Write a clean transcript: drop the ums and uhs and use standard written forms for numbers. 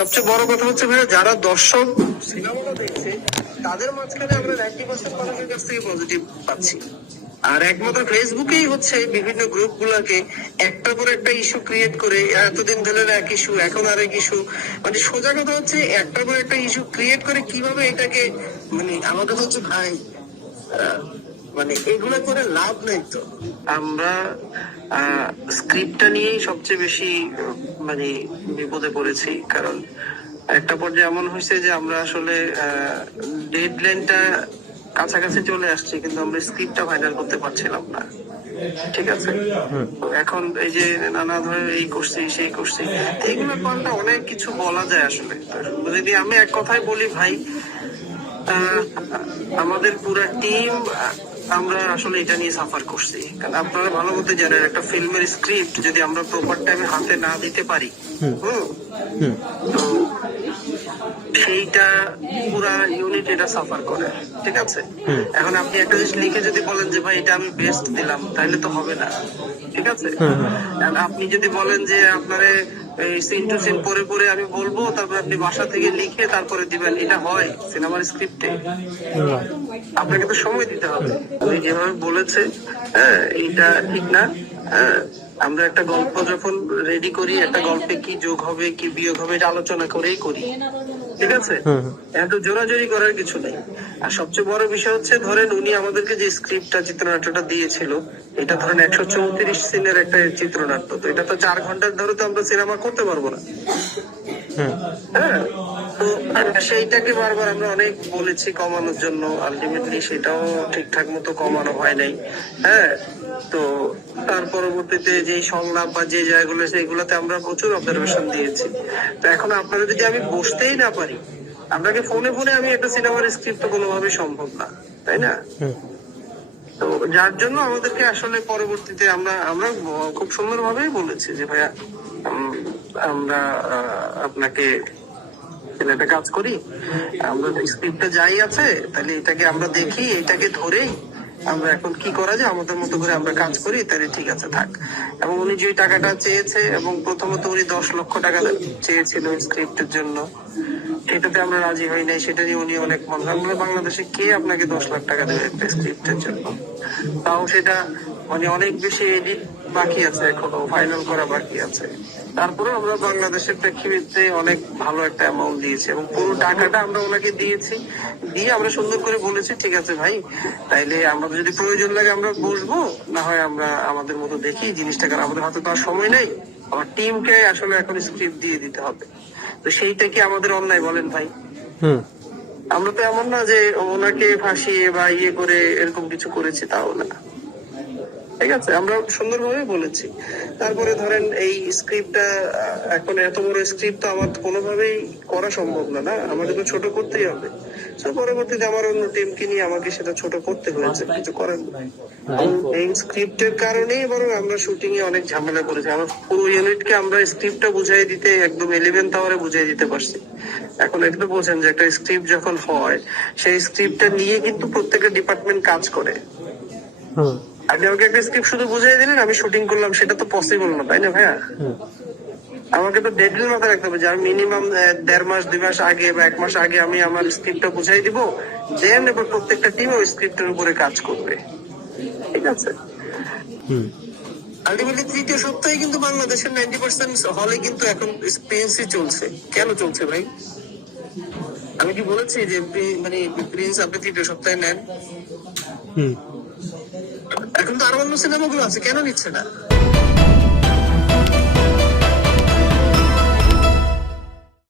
সবচেয়ে বড় কথা হচ্ছে ভাইয়া, যারা দর্শক সিনেমাটা দেখছে তাদের মাঝখানে আমরা 90% মানুষের কাছ থেকে পজিটিভ পাচ্ছি। আর একমাত্র ফেসবুকেই হচ্ছে বিভিন্ন গ্রুপ গুলাকে একটা পর একটা ইস্যু ক্রিয়েট করে, এতদিন ধরে এক ইস্যু, এখন আরেক ইস্যু, মানে সোজা কথা হচ্ছে একটা পর একটা ইস্যু ক্রিয়েট করে কিভাবে এটাকে, মানে আমাদের হচ্ছে ভাই মানে এগুলো করে লাভ নেই। তো আমরা স্ক্রিপ্টটা নিয়েই সবচেয়ে বেশি মানে বিপদে পড়েছি, কারণ একটা পর্যায়ে এমন হয়েছে যে আমরা আসলে ডেডলাইনটা কাছাকাছি চলে আসছে, কিন্তু আমরা স্ক্রিপ্টটা ফাইনাল করতে পারছিলাম না। ঠিক আছে, এখন এই যে নানা ধরনের এই করছি সেই করছি, এইগুলোর পাল্টা অনেক কিছু বলা যায় আসলে। যদি আমি এক কথায় বলি ভাই, আমাদের পুরো টিম আমরা আসলে এটা নিয়ে সাফার করছি। কারণ আপনারা ভালো মতো জানেন, একটা ফিল্মের স্ক্রিপ্ট যদি আমরা প্রপার টাইমে হাতে না দিতে পারি, তো সেইটা পুরা ইউনিট এটা সাফার করে। ঠিক আছে, এখন আপনি একটা জিনিস লিখে যদি বলেন যে ভাই এটা আমি বেস্ট দিলাম, তাহলে তো হবে না। ঠিক আছে, আপনি যদি বলেন যে আপনারে সিন টু সিন পরে পরে আমি বলবো, তারপর আপনি বাসা থেকে লিখে তারপরে দিবেন, এটা হয় সিনেমার স্ক্রিপ্টে? আপনাকে তো সময় দিতে হবে। উনি যেভাবে বলেছে, এটা ঠিক না। আমরা একটা গল্প যখন রেডি করি, একটা গল্পে কি যোগ হবে কি বিয়োগ হবে এটা আলোচনা করেই করি। ঠিক আছে, এত জোরাজোরি করার কিছু নেই। আর সবচেয়ে বড় বিষয় হচ্ছে, ধরেন উনি আমাদেরকে যে স্ক্রিপ্টটা, চিত্রনাট্যটা দিয়েছিল, এটা ধরেন 134 সিনের একটা চিত্রনাট্য, তো এটা তো 4 ঘন্টার ধরে তো আমরা সিনেমা করতে পারবো না। হ্যাঁ, তো সেইটাকে বারবার আমরা অনেক বলেছি কমানোর জন্য, আলটিমেটলি সেটাও ঠিকঠাক মতো কমানো হয় নাই। হ্যাঁ, তো তার পরবর্তীতে যে সংলাপ বা যে জায়গাগুলো, সেইগুলোতে আমরা প্রচুর অবজারভেশন দিয়েছি। তো এখন আপনারা যদি আমি বসতেই না পারি, আপনাকে ফোনে ফোনে আমি একটা সিনেমার স্ক্রিপ্ট কোনোভাবেই সম্ভব না, তাই না? তো যার জন্য আমাদেরকে আসলে পরবর্তীতে আমরা আমরা খুব সুন্দরভাবেই বলেছি যে ভাইয়া, আমরা আপনাকে একটা কাজ করি, আমরা স্ক্রিপ্টে যাই আছে, তাহলে এটাকে আমরা দেখি, এটাকে ধরেই আমরা এখন কি করা যায় আমাদের মতো করে আমরা কাজ করি, তাহলে ঠিক আছে থাক। এবং উনি যে টাকাটা চেয়েছে, এবং প্রথমত উনি 10 লক্ষ টাকা চেয়েছিল স্ক্রিপ্টের জন্য, সেটাতে আমরা রাজি হই নাই। সেটা নিয়ে উনি অনেক মন খারাপ। বাংলাদেশে কে আপনাকে 10 লাখ টাকা দেবে একটা স্ক্রিপ্টের জন্য? তাও সেটা মানে অনেক বেশি এডিট বাকি আছে, এখনো ফাইনাল করা বাকি আছে। তারপরে আমরা বাংলাদেশের প্রেক্ষিতে অনেক ভালো একটা অ্যামাউন্ট দিয়েছি, এবং পুরো টাকাটা আমরা ওনাকে দিয়েছি। দিয়ে আমরা সুন্দর করে বলেছি, ঠিক আছে ভাই, তাইলে আমাদের যদি প্রয়োজন লাগে আমরা বসবো, না হয় আমরা আমাদের মতো দেখি জিনিসটা, কারণ আমাদের হাতে তো আর সময় নেই। আমার টিমকে আসলে এখন স্ক্রিপ্ট দিয়ে দিতে হবে। তো সেইটা কি আমাদের অন্যায় বলেন ভাই? আমরা তো এমন না যে ওনাকে ফাঁসিয়ে বা ইয়ে করে এরকম কিছু করেছি, তাও না। ঠিক আছে, আমরা সুন্দরভাবে বলেছি। তারপরে ধরেন এই স্ক্রিপ্টটা, এখন এত বড় স্ক্রিপ্ট তো আমার কোনোভাবেই করা সম্ভব না, না আমাকে তো ছোট করতেই হবে। তো পরবর্তীতে আমার অন্য টিমকে নিয়ে আমাকে সেটা ছোট করতে হয়েছে, কিছু করার নেই। এই স্ক্রিপ্টের কারণেই বরং আমরা শুটিং এ অনেক ঝামেলা করেছি। আমার পুরো ইউনিটকে আমরা স্ক্রিপ্টটা বুঝাই দিতে একদম 11th আওয়ারে বুঝিয়ে দিতে পারছি। এখন এটা তো বলছেন যে একটা স্ক্রিপ্ট যখন হয়, সেই স্ক্রিপ্টটা নিয়ে কিন্তু প্রত্যেকটা ডিপার্টমেন্ট কাজ করে। আপনি আমাকে একটা স্ক্রিপ্ট শুধু বুঝিয়ে দিলেন, আমি শুটিং করলাম, সেটা তো পসিবল না, তাই না ভাইয়া? আমাকে তো ডেডলাইন মাথায় রাখতে হবে যে আমি মিনিমাম 1.5 মাস 2 মাস আগে বা 1 মাস আগে আমি আমার স্ক্রিপ্টটা বুঝাই দিব, দেন এবার প্রত্যেকটা টিম ওই স্ক্রিপ্টের উপরে কাজ করবে। ঠিক আছে, আলটিমেটলি 3য় সপ্তাহে কিন্তু বাংলাদেশের 90% হলে কিন্তু এখন প্রিন্সই চলছে। কেন চলছে ভাই? আমি কি বলেছি যে মানে প্রিন্স আপনি 3য় সপ্তাহে নেন? এখন তো আরো অন্য সিনেমাগুলো আছে, কেন নিচ্ছে না?